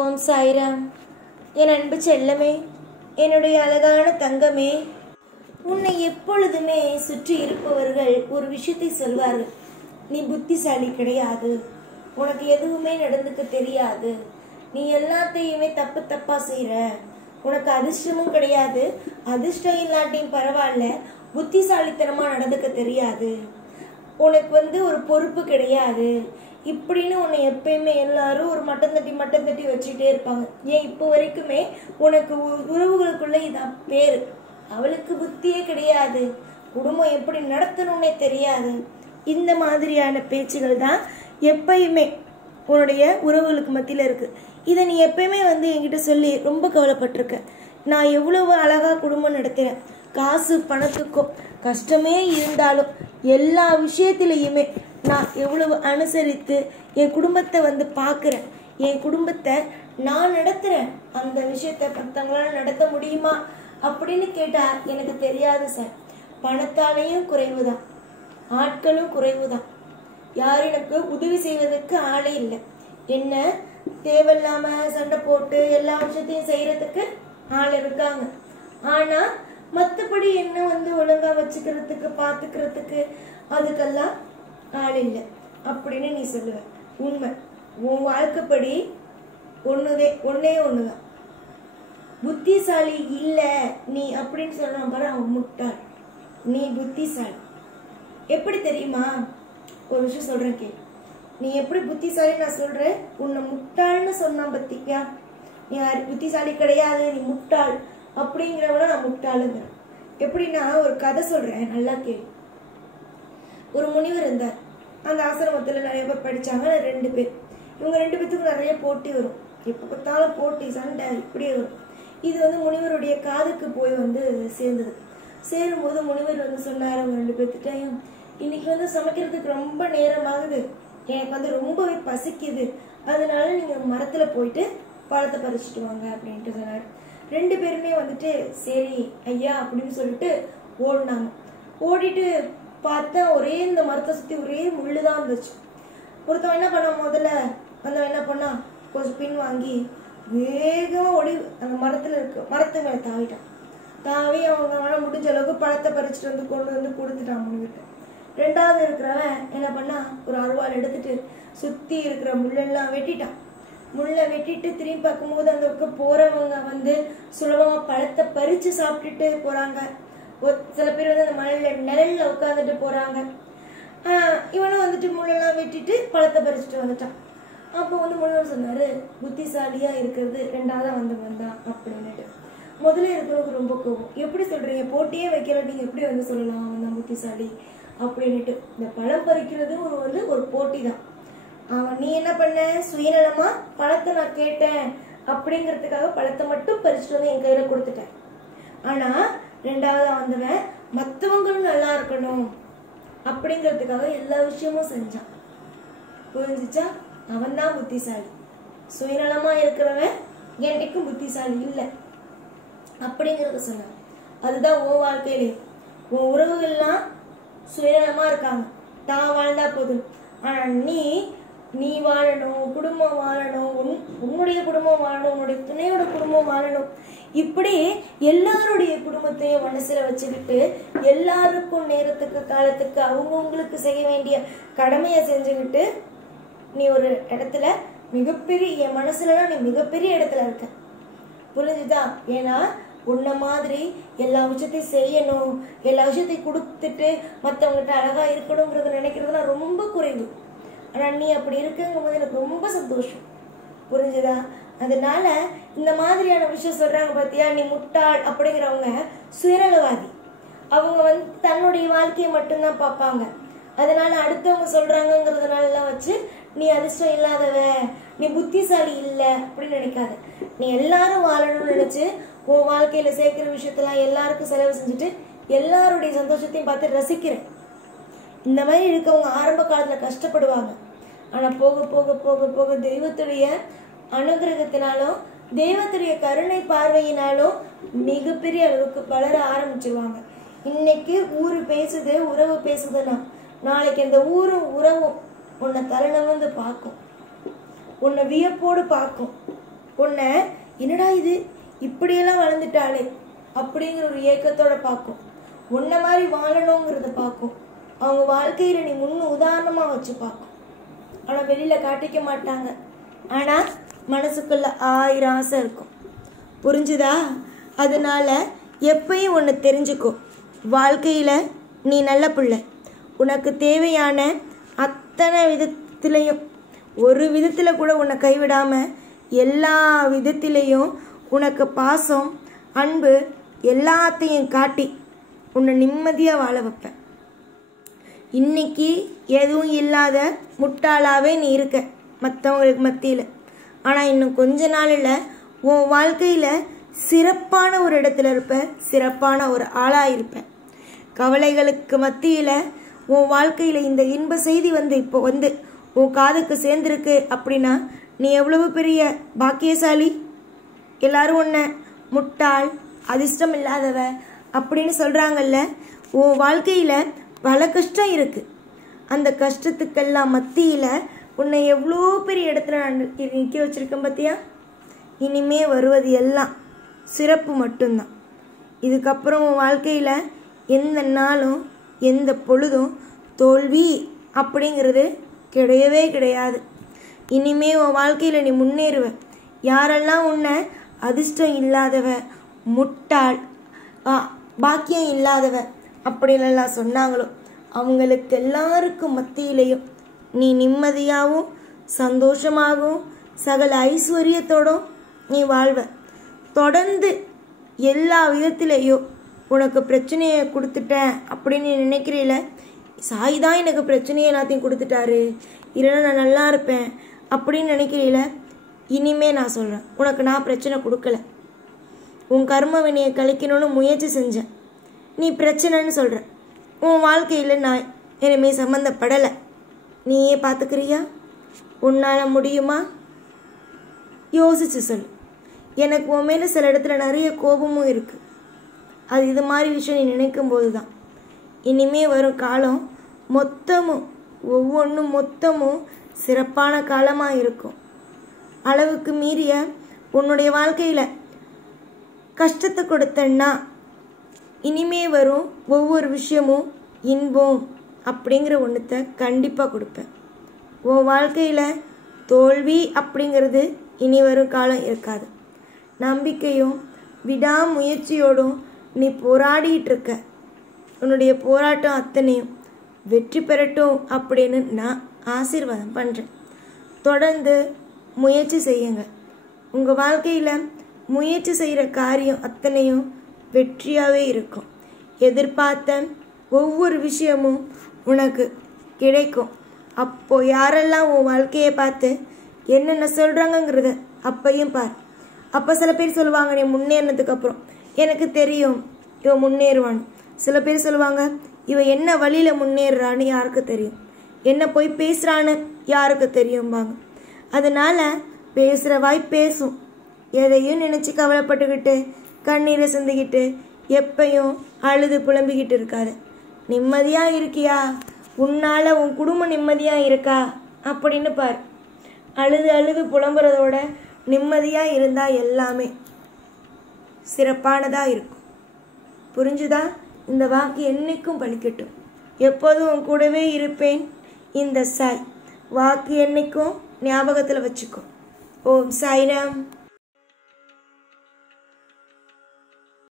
ஓம் சாய்ராம். என் அன்பு செல்லமே, என்னுடைய அழகான தங்கமே, உன்னை எப்பொழுதுமே சுற்றி இருப்பவர்கள் ஒரு விஷயத்தை சொல்வார்கள். நீ புத்திசாலி கிடையாது, உனக்கு எதுவுமே நடந்துக்க தெரியாது, நீ எல்லாத்தையுமே தப்பு தப்பா செய்யற, உனக்கு அதிர்ஷ்டமும் கிடையாது, அதிர்ஷ்டம் இல்லாட்டியும் பரவாயில்ல, புத்திசாலித்தனமா நடந்துக்க தெரியாது, உனக்கு ஒரு பொறுப்பு கிடையாது இப்படின்னு உன்னை எப்பயுமே எல்லாரும் ஒரு மட்டம் தட்டி வச்சுட்டே இருப்பாங்க. ஏன் இப்போ வரைக்குமே உனக்கு உறவுகளுக்குள்ள இதான் பேரு. அவளுக்கு புத்தியே கிடையாது, குடும்பம் எப்படி நடத்தணும்னே தெரியாது. இந்த மாதிரியான பேச்சுகள் தான் எப்பயுமே உன்னுடைய உறவுகளுக்கு மத்தியில இருக்கு. இதை நீ எப்பயுமே என்கிட்ட சொல்லி ரொம்ப கவலைப்பட்டிருக்க. நான் எவ்வளவு அழகா குடும்பம் நடத்துறேன், காசு பணத்துக்கும் கஷ்டமே இருந்தாலும் எல்லா விஷயத்திலையுமே நான் எவ்வளவு அனுசரித்து என் குடும்பத்தை பார்க்குறேன், என் குடும்பத்தை நான் நடத்துறேன். அந்த விஷயத்த மற்றவங்களால நடத்த முடியுமா அப்படின்னு கேட்டா எனக்கு தெரியாது சார். பணத்தாலையும் குறைவுதான், ஆட்களும் குறைவுதான், யாரும் எனக்கு உதவி செய்வதற்கு ஆளே இல்லை. என்ன தேவையில்லாம சண்டை போட்டு எல்லா விஷயத்தையும் செய்யறதுக்கு ஆள் இருக்காங்க, ஆனா மற்றபடி என்ன ஒழுங்கா வச்சுக்கிறதுக்கு பார்த்துக்கிறதுக்கு அதுக்கெல்லாம் ஆள் இல்லை அப்படின்னு நீ சொல்லுவ. உண்மை, உன் வாழ்க்கைப்படி ஒன்னே ஒண்ணுதான். புத்திசாலி இல்லை நீ அப்படின்னு சொல்றான் பாரு, அவன் முட்டாள். நீ புத்திசாலி. எப்படி தெரியுமா? ஒரு விஷயம் சொல்றேன் கே. நீ எப்படி புத்திசாலி நான் சொல்றேன், உன்னை முட்டாள்னு சொன்னான் பத்தியா? நீ புத்திசாலி கிடையாது, நீ முட்டாள் அப்படிங்கிறவன நான் முட்டாளுங்கிறேன். எப்படின்னா ஒரு கதை சொல்றேன், நல்லா கேளு. ஒரு முனிவர் இருந்தார். அந்த ஆசிரமத்துல நிறைய பேர் படிச்சாங்க, 2 பேர். இவங்க 2 பேத்துக்கும் நிறைய போட்டி வரும், எப்ப பார்த்தாலும் போட்டி சண்டை இப்படியே வரும். இது முனிவருடைய காதுக்கு போய் சேர்ந்தது. சேரும்போது முனிவர் சொன்னார் அவங்க 2 பேர்த்திட்டையும், இன்னைக்கு சமைக்கிறதுக்கு ரொம்ப நேரம் ஆகுது, எனக்கு ரொம்பவே பசிக்குது, அதனால நீங்க மரத்துல போயிட்டு பழத்தை பறிச்சுட்டு வாங்க அப்படின்ட்டு சொன்னார். 2 பேருமே சரி ஐயா அப்படின்னு சொல்லிட்டு ஓடினாங்க. ஓடிட்டு பார்த்தா ஒரே இந்த மரத்தை சுத்தி ஒரே முள்ளுதான் இருந்துச்சு. ஒருத்தவன் என்ன பண்ணா, முதல்ல வந்தவன் என்ன பண்ணா, கொஞ்சம் பின் வாங்கி வேகமா ஓடி அந்த மரத்து மேல தாவிட்டான். தாவி அவங்க முடிஞ்ச அளவுக்கு பழத்தை பறிச்சுட்டு கொண்டு கொடுத்துட்டான் முன்கிட்ட. 2வது இருக்கிறவன் என்ன பண்ணா, ஒரு அருவாள் எடுத்துட்டு சுத்தி இருக்கிற முள்ளெல்லாம் வெட்டிட்டான். முள்ளை வெட்டிட்டு திரும்பி பார்க்கும்போது அந்த பக்கம் போறவங்க சுலபமா பழத்தை பறிச்சு சாப்பிட்டுட்டு போறாங்க. சில பேர் அந்த மழையில நிழல்ல உட்காந்துட்டு போறாங்க. இவனும் முள்ளெல்லாம் வெட்டிட்டு பழத்தை பறிச்சுட்டு வந்துட்டான். அப்போ முன்னோர் சொன்னாரு, புத்திசாலியா இருக்கிறது 2ஆவதா வந்தான் அப்படின்னுட்டு. முதல்ல இருக்கிறவங்க ரொம்ப கோபம், எப்படி சொல்றீங்க, போட்டியே வைக்கிற நீங்க எப்படி சொல்லலாம் அவன் தான் புத்திசாலி அப்படின்னுட்டு. இந்த பழம் பறிக்கிறது ஒரு போட்டி தான். அவன் நீ என்ன பண்ண, சுயநலமா பழத்தை நான் கேட்டேன் அப்படிங்கிறதுக்காக பழத்தை மட்டும் பறிச்சுட்டு என் கையில கொடுத்துட்டேன். ஆனா 2ஆவதா வந்தவன் மற்றவங்களும் நல்லா இருக்கணும் அப்படிங்கிறதுக்காக எல்லா விஷயமும் செஞ்சான். புரிஞ்சுச்சா? அவன் தான் புத்திசாலி. சுயநலமா இருக்கிறவன் என்னைக்கும் புத்திசாலி இல்லை அப்படிங்கறத சொன்னான். அதுதான் உன் வாழ்க்கையிலே உன் உறவுகள்லாம் சுயநலமா இருக்காங்க, தான் வாழ்ந்தா போதும். ஆனா நீ வாழணும், குடும்பம் வாழணும், உன்னுடைய குடும்பம் வாழணும், உன்னுடைய துணையோட குடும்பம் வாழணும். இப்படி எல்லாருடைய குடும்பத்தையும் மனசுல வச்சுக்கிட்டு எல்லாருக்கும் நேரத்துக்கு காலத்துக்கு அவங்கவுங்களுக்கு செய்ய வேண்டிய கடமையை செஞ்சுக்கிட்டு நீ ஒரு இடத்துல மிகப்பெரிய, என் மனசுலலாம் நீ மிகப்பெரிய இடத்துல இருக்க. புரிஞ்சுதா? ஏன்னா உன்ன மாதிரி எல்லா விஷயத்தையும் செய்யணும், எல்லா விஷயத்தையும் கொடுத்துட்டு மற்றவங்ககிட்ட அழகா இருக்கணுங்கிறத நினைக்கிறதுனா ரொம்ப குறைவு. ஆனா நீ அப்படி இருக்குங்கும் போது எனக்கு ரொம்ப சந்தோஷம். புரிஞ்சுதா? அதனால இந்த மாதிரியான விஷயம் சொல்றாங்க பாத்தியா, நீ முட்டாள் அப்படிங்கிறவங்க சுயநலவாதி. அவங்க தன்னுடைய வாழ்க்கையை மட்டும்தான் பார்ப்பாங்க. அதனால அடுத்தவங்க சொல்றாங்கிறதுனால எல்லாம் வச்சு நீ அதிர்ஷ்டம் இல்லாதவ, நீ புத்திசாலி இல்லை அப்படின்னு நினைக்காத. நீ எல்லாரும் வாழணும்னு நினைச்சு உன் வாழ்க்கையில சேர்க்கிற விஷயத்தெல்லாம் எல்லாருக்கும் செலவு செஞ்சுட்டு எல்லாருடைய சந்தோஷத்தையும் பார்த்து ரசிக்கிறேன். இந்த மாதிரி இருக்கவங்க ஆரம்ப காலத்துல கஷ்டப்படுவாங்க. ஆனா போக போக போக போக தெய்வத்துடைய அனுகிரகத்தினாலும் தெய்வத்துடைய கருணை பார்வையினாலும் மிகப்பெரிய அளவுக்கு வளர ஆரம்பிச்சிருவாங்க. இன்னைக்கு ஊரு பேசுது, உறவு பேசுதுன்னா நாளைக்கு அந்த ஊரும் உறவும் உன்னை தலைநவந்து பார்க்கும், உன்னை வியப்போடு பார்க்கும். உன்னை என்னடா இது இப்படியெல்லாம் வளர்ந்துட்டாளே அப்படிங்கிற ஒரு ஏக்கத்தோட பார்க்கும். உன்னை மாதிரி வாழணுங்கிறத பார்க்கும். அவங்க வாழ்க்கையில் நீ முன்னு உதாரணமாக வச்சு பார்க்கும். ஆனால் வெளியில் காட்டிக்க மாட்டாங்க. ஆனால் மனசுக்குள்ள 1000 ஆசை இருக்கும். புரிஞ்சுதா? அதனால எப்பயும் ஒன்று தெரிஞ்சுக்கோ, வாழ்க்கையில் நீ நல்ல பிள்ளை. உனக்கு தேவையான அத்தனை விதத்திலையும், ஒரு விதத்தில் கூட உன்னை கைவிடாமல் எல்லா விதத்திலையும் உனக்கு பாசம், அன்பு எல்லாத்தையும் காட்டி உன்னை நிம்மதியாக வாழ வைப்பேன். இன்னைக்கு எதுவும் இல்லாத முட்டாளாவே நீ இருக்க மற்றவங்களுக்கு மத்தியில். ஆனால் இன்னும் கொஞ்ச நாளில் உன் வாழ்க்கையில் சிறப்பான ஒரு இடத்துல இருப்ப, சிறப்பான ஒரு ஆளாக இருப்பேன். கவலைகளுக்கு மத்தியில் உன் வாழ்க்கையில் இந்த இன்ப செய்தி இப்போ உன் காதுக்கு சேர்ந்துருக்கு அப்படின்னா நீ எவ்வளவு பெரிய பாக்கியசாலி. எல்லாரும் உன்னை முட்டாள், அதிர்ஷ்டம் இல்லாதவ அப்படின்னு சொல்கிறாங்கல்ல. உன் வாழ்க்கையில் பல கஷ்டம் இருக்குது. அந்த கஷ்டத்துக்கெல்லாம் மத்தியில் உன்னை எவ்வளோ பெரிய இடத்துல நான் நிற்க வச்சுருக்கேன் பார்த்தியா? இனிமே வருவது எல்லாம் சிறப்பு மட்டும்தான். இதுக்கப்புறம் உன் வாழ்க்கையில் எந்த நாளும் எந்த பொழுதும் தோல்வி அப்படிங்கிறது கிடையவே கிடையாது. இனிமே உன் வாழ்க்கையில் நீ முன்னேறுவ. யாரெல்லாம் உன்னை அதிர்ஷ்டம் இல்லாதவ, முட்டாள், பாக்கியம் இல்லாதவ அப்படின்லாம் சொன்னாங்களோ அவங்களுக்கு எல்லாருக்கும் மத்தியிலையும் நீ நிம்மதியாகவும் சந்தோஷமாகவும் சகல ஐஸ்வர்யத்தோடும் நீ வாழ்வ. தொடர்ந்து எல்லா விதத்திலேயும் உனக்கு பிரச்சனையை கொடுத்துட்டேன் அப்படின்னு நீ நினைக்கிறீல, சாய் தான் எனக்கு பிரச்சனையை எல்லாத்தையும் கொடுத்துட்டாரு, இல்லைன்னா நான் நல்லா இருப்பேன் அப்படின்னு நினைக்கிறீல, இனிமே நான் சொல்கிறேன், உனக்கு நான் பிரச்சனை கொடுக்கல. உன் கர்ம வினையை கழிக்கணும்னு முயற்சி செஞ்சேன். நீ பிரச்சனைன்னு சொல்கிற. உன் வாழ்க்கையில் நான் இனிமேல் சம்மந்தப்படலை. நீயே பார்த்துக்கிறியா? உன்னால் முடியுமா? யோசிச்சு சொல். எனக்கு உன் மேலே சில இடத்துல நிறைய கோபமும் இருக்குது. அது இது மாதிரி விஷயம் நீ நினைக்கும் போது தான். இனிமே வரும் காலம் மொத்தமும் சிறப்பான காலமாக இருக்கும். அளவுக்கு மீறிய உன்னுடைய வாழ்க்கையில் கஷ்டத்தை கொடுத்தன்னா இனிமே வரும் ஒவ்வொரு விஷயமும் இன்பம் அப்படிங்கிற ஒன்றத்தை கண்டிப்பாக கொடுப்பேன். உன் வாழ்க்கையில் தோல்வி அப்படிங்கிறது இனி வரும் காலம் இருக்காது. நம்பிக்கையும் விடாமுயற்சியோடும் நீ போராடிட்டு இருக்க. உன்னுடைய போராட்டம் அத்தனையும் வெற்றி பெறட்டும் அப்படின்னு நான் ஆசீர்வாதம் பண்ணுறேன். தொடர்ந்து முயற்சி செய்யுங்க. உங்கள் வாழ்க்கையில் முயற்சி செய்கிற காரியம் அத்தனையும் வெற்றியாகவே இருக்கும். எதிர்பார்த்த ஒவ்வொரு விஷயமும் உனக்கு கிடைக்கும். அப்போது யாரெல்லாம் உன் வாழ்க்கையை பார்த்து என்னென்ன சொல்கிறாங்கங்கிறத அப்பையும் பார். அப்போ சில பேர் சொல்லுவாங்க, நீ முன்னேறினதுக்கு அப்புறம் எனக்கு தெரியும் இவன் முன்னேறுவான்னு. சில பேர் சொல்லுவாங்க, இவன் என்ன வழியில் முன்னேறுறான்னு யாருக்கு தெரியும், என்ன போய் பேசுகிறான்னு யாருக்கு தெரியும்பாங்க. அதனால் பேசுகிற வாய் பேசும். எதையும் நினச்சி கவலைப்பட்டுக்கிட்டு கண்ணீரை சிந்திக்கிட்டு எப்பையும் அழுது புலம்பிக்கிட்டு இருக்காத. நிம்மதியாக இருக்கியா? உன்னால் உன் குடும்பம் நிம்மதியாக இருக்கா அப்படின்னு பார். அழுது புலம்புறதோட நிம்மதியாக இருந்தால் எல்லாமே சிறப்பானதாக இருக்கும். புரிஞ்சுதா? இந்த வாக்கு என்னைக்கும் பலிக்கட்டும். எப்போதும் உன் கூடவே இருப்பேன். இந்த சாய் வாக்கு என்னைக்கும் ஞாபகத்தில் வச்சுக்கோ. ஓம் சாய்ராம்.